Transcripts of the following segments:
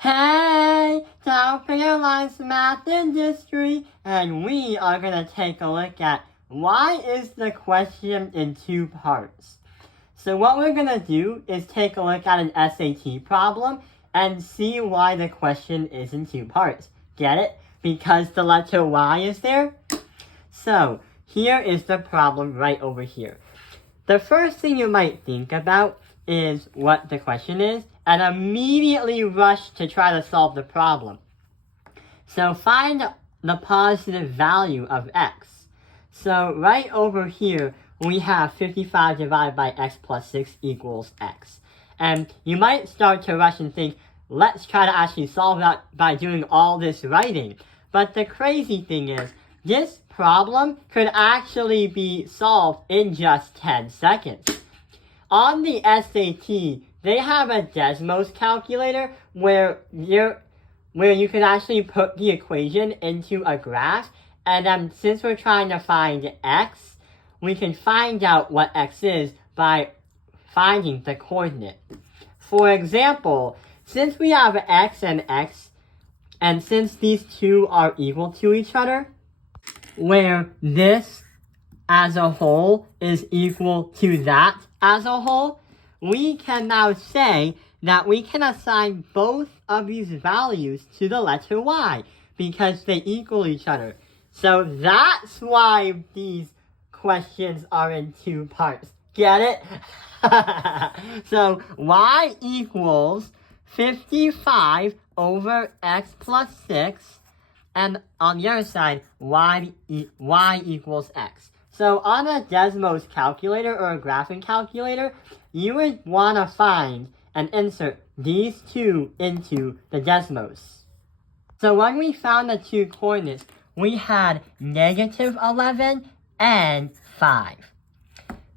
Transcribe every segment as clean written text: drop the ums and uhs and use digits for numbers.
Hey, South Carolina's Math Industry, and we are going to take a look at why is the question in two parts. So what we're going to do is take a look at an SAT problem and see why the question is in two parts. Get it? Because the letter Y is there? So here is the problem right over here. The first thing you might think about is what the question is, and immediately rush to try to solve the problem. So find the positive value of x. So right over here, we have 55 divided by x plus 6 equals x. And you might start to rush and think, let's try to actually solve that by doing all this writing. But the crazy thing is, this problem could actually be solved in just 10 seconds. On the SAT, they have a Desmos calculator where you can actually put the equation into a graph, and since we're trying to find x, we can find out what x is by finding the coordinate. For example, since we have x, and since these two are equal to each other, where this as a whole is equal to that as a whole, we can now say that we can assign both of these values to the letter y because they equal each other. So that's why these questions are in two parts. Get it? So y equals 55 over x plus 6, and on the other side, y equals x. So on a Desmos calculator or a graphing calculator, you would want to find and insert these two into the Desmos. So when we found the two coordinates, we had negative 11 and 5.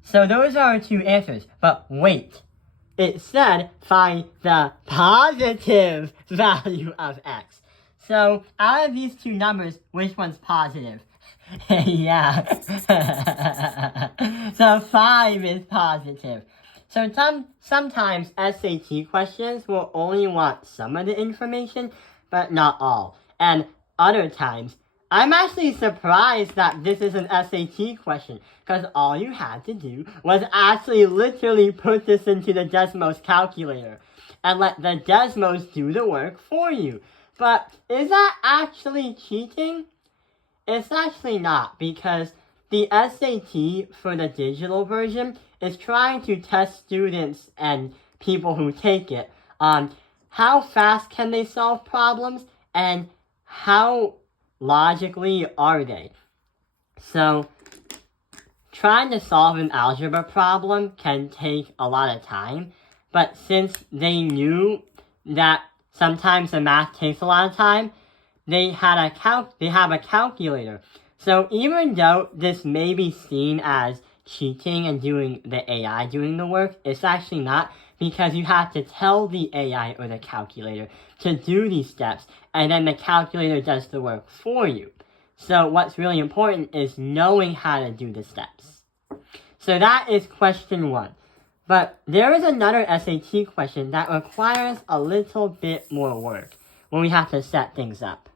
So those are our two answers, but wait. It said find the positive value of x. So out of these two numbers, which one's positive? Yeah. So 5 is positive. So sometimes SAT questions will only want some of the information, but not all. And other times, I'm actually surprised that this is an SAT question, because all you had to do was actually literally put this into the Desmos calculator and let the Desmos do the work for you. But is that actually cheating? It's actually not, because the SAT for the digital version is trying to test students and people who take it on how fast can they solve problems and how logically are they. So trying to solve an algebra problem can take a lot of time, but since they knew that sometimes the math takes a lot of time, they have a calculator. So even though this may be seen as cheating and doing the AI doing the work, it's actually not, because you have to tell the AI or the calculator to do these steps, and then the calculator does the work for you. So what's really important is knowing how to do the steps. So that is question 1. But there is another SAT question that requires a little bit more work when we have to set things up.